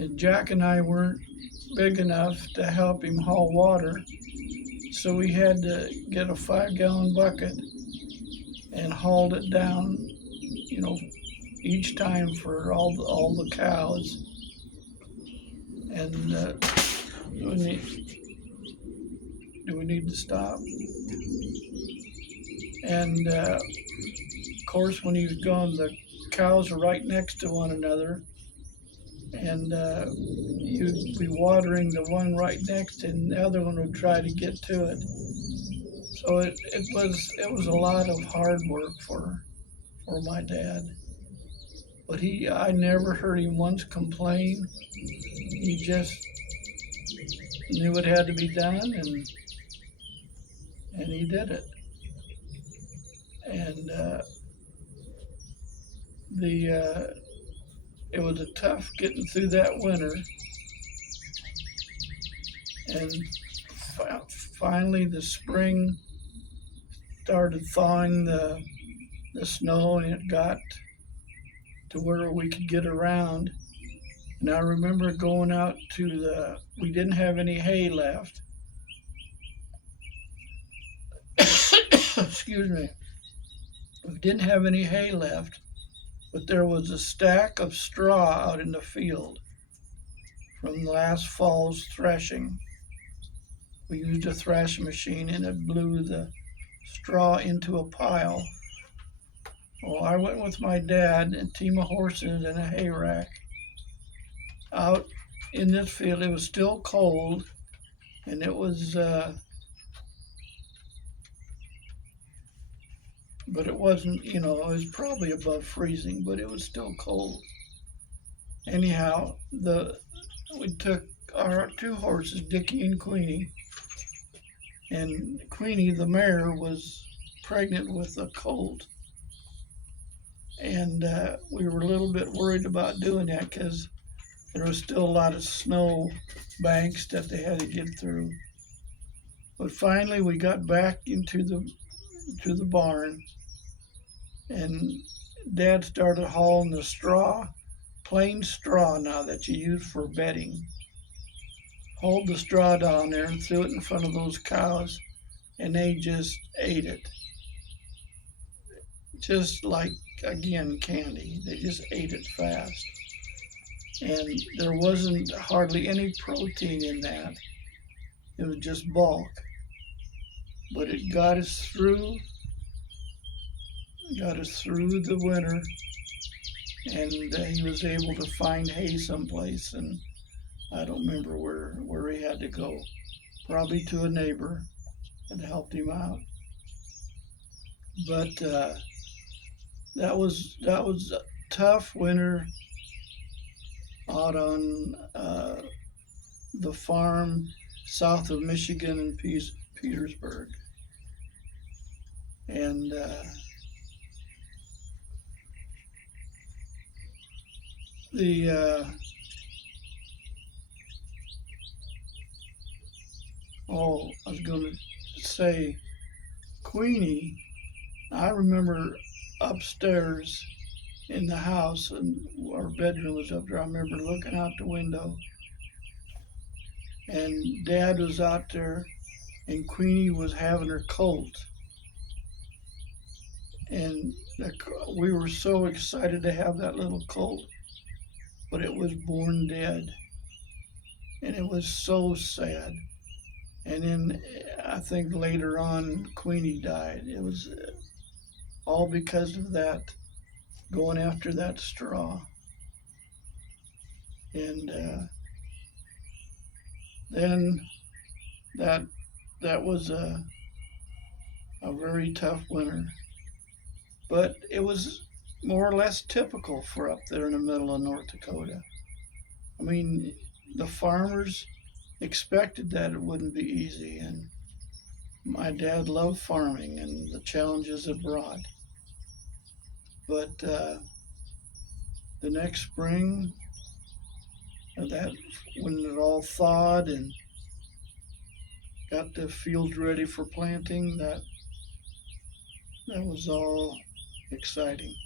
And Jack and I weren't big enough to help him haul water, so we had to get a 5-gallon bucket and hauled it down, you know, each time for all the cows. And do we need to stop? And of course, when he was gone, the cows were right next to one another, and you'd be watering the one right next, and the other one would try to get to it. So it was a lot of hard work for my dad. But I never heard him once complain. He just knew it had to be done, and he did it. And it was a tough getting through that winter, and finally the spring started thawing the snow, and it got to where we could get around. And I remember going out we didn't have any hay left. Excuse me. We didn't have any hay left, but there was a stack of straw out in the field from last fall's threshing. We used a threshing machine, and it blew the straw into a pile. Well, I went with my dad and a team of horses and a hay rack out in this field. It was still cold, and it was but it wasn't, it was probably above freezing, but it was still cold. Anyhow, we took our 2 horses, Dicky and Queenie, and Queenie, the mare, was pregnant with a colt. And we were a little bit worried about doing that because there was still a lot of snow banks that they had to get through. But finally, we got back into the barn, and Dad started hauling the straw, plain straw now that you use for bedding. Hauled the straw down there and threw it in front of those cows, and they just ate it. Just like, again, candy. They just ate it fast. And there wasn't hardly any protein in that. It was just bulk. But it got us through the winter, and he was able to find hay someplace, and I don't remember where he had to go. Probably to a neighbor that helped him out. But that was a tough winter out on the farm south of Michigan and Petersburg. And I was going to say, Queenie, I remember upstairs in the house, and our bedroom was up there. I remember looking out the window, and Dad was out there, and Queenie was having her colt. And we were so excited to have that little colt, but it was born dead. And it was so sad. And then I think later on, Queenie died. It was all because of that, going after that straw. And then that was a very tough winter. But it was more or less typical for up there in the middle of North Dakota. I mean, the farmers expected that it wouldn't be easy, and my dad loved farming and the challenges it brought. But the next spring, when it all thawed and got the fields ready for planting, that was all exciting.